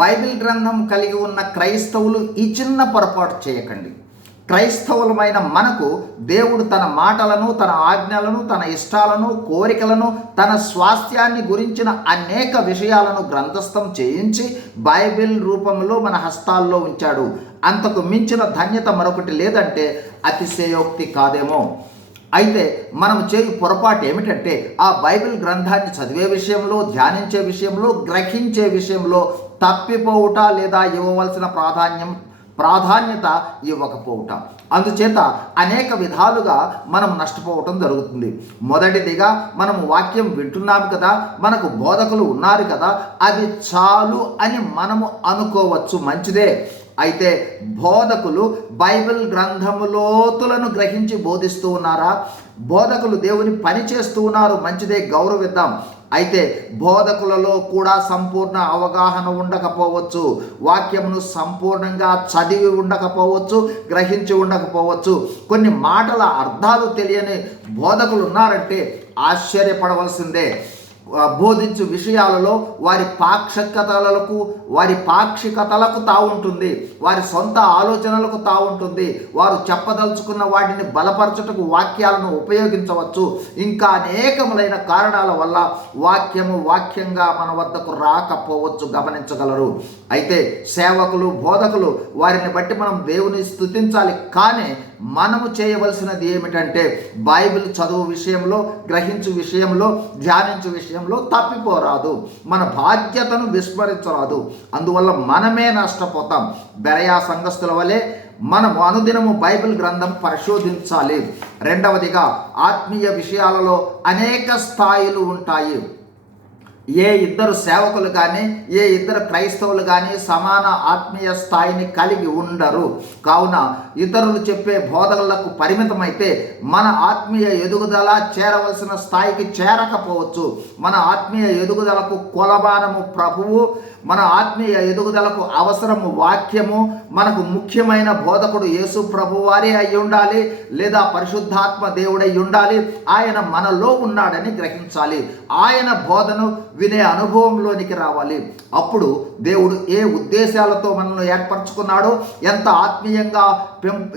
Bible గ్రంథం కలిగి ఉన్న క్రైస్తవులు ఈ చిన్న పొరపాటు చేయకండి. క్రైస్తవులమైన మనకు దేవుడు తన మాటలను తన ఆజ్ఞలను తన ఇష్టాలను కోరికలను తన స్వాస్థ్యాన్ని గురించిన అనేక విషయాలను గ్రంథస్థం చేయించి బైబిల్ రూపంలో మన హస్తాల్లో ఉంచాడు. అంతకు మించిన ధన్యత మరొకటి లేదంటే అతిశయోక్తి కాదేమో. అయితే మనం చేయు పొరపాటు ఏమిటంటే ఆ బైబిల్ గ్రంథాన్ని చదివే విషయంలో ధ్యానించే విషయంలో గ్రహించే విషయంలో తప్పిపోవుట లేదా ఇవ్వవలసిన ప్రాధాన్యం ప్రాధాన్యత ఇవ్వకపోవుట. అందుచేత అనేక విధాలుగా మనం నష్టపోవటం జరుగుతుంది. మొదటిదిగా మనం వాక్యం వింటున్నాము కదా మనకు బోధకులు ఉన్నారు కదా అది చాలు అని మనము అనుకోవచ్చు. మంచిదే. అయితే బోధకులు బైబిల్ గ్రంథము లోతులను గ్రహించి బోధిస్తూ ఉన్నారా? బోధకులు దేవుని పని చేస్తూ ఉన్నారు మంచిదే గౌరవిద్దాం. అయితే బోధకులలో కూడా సంపూర్ణ అవగాహన ఉండకపోవచ్చు. వాక్యమును సంపూర్ణంగా చదివి ఉండకపోవచ్చు గ్రహించి ఉండకపోవచ్చు. కొన్ని మాటల అర్థాలు తెలియని బోధకులు ఉన్నారంటే ఆశ్చర్యపడవలసిందే. బోధించు విషయాలలో వారి పాక్షికతలకు వారి పాక్షికతలకు తావుంటుంది వారి సొంత ఆలోచనలకు తావుంటుంది వారు చెప్పదలుచుకున్న వాటిని బలపరచుటకు వాక్యాలను ఉపయోగించవచ్చు. ఇంకా అనేకములైన కారణాల వల్ల వాక్యము వాక్యంగా మన వద్దకు రాకపోవచ్చు గమనించగలరు. అయితే సేవకులు బోధకులు వారిని బట్టి మనం దేవుని స్థుతించాలి కానీ మనము చేయవలసినది ఏమిటంటే బైబిల్ చదువు విషయంలో గ్రహించు విషయంలో ధ్యానించు విషయం విషయంలో తప్పిపోరాదు. మన బాధ్యతను విస్మరించరాదు. అందువల్ల మనమే నష్టపోతాం. బెరయా సంఘస్థుల వలె మనము అనుదినము బైబిల్ గ్రంథం పరిశోధించాలి. రెండవదిగా ఆత్మీయ విషయాలలో అనేక స్థాయిలు ఉంటాయి. ఏ ఇద్దరు సేవకులు కానీ ఏ ఇద్దరు క్రైస్తవులు కానీ సమాన ఆత్మీయ స్థాయిని కలిగి ఉండరు. కావున ఇతరులు చెప్పే బోధనలకు పరిమితమైతే మన ఆత్మీయ ఎదుగుదల చేరవలసిన స్థాయికి చేరకపోవచ్చు. మన ఆత్మీయ ఎదుగుదలకు కొలబానము ప్రభువు మన ఆత్మీయ ఎదుగుదలకు అవసరము వాక్యము మనకు ముఖ్యమైన బోధకుడు యేసు ప్రభువారే అయి ఉండాలి లేదా పరిశుద్ధాత్మ దేవుడై ఉండాలి. ఆయన మనలో ఉన్నాడని గ్రహించాలి. ఆయన బోధను వినే అనుభవంలోనికి రావాలి. అప్పుడు దేవుడు ఏ ఉద్దేశాలతో మనల్ని ఏర్పరచుకున్నాడో ఎంత ఆత్మీయంగా పెం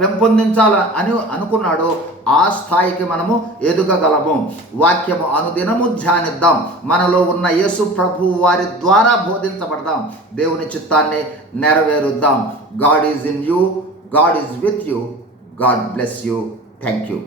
పెంపొందించాల అని అనుకున్నాడో ఆ స్థాయికి మనము ఎదుగగలము. వాక్యము అనుదినము ధ్యానిద్దాం. మనలో ఉన్న యేసు ప్రభు వారి ద్వారా బోధించబడదాం. దేవుని చిత్తాన్ని నెరవేరుద్దాం. God is in you God is with you. God bless you. Thank you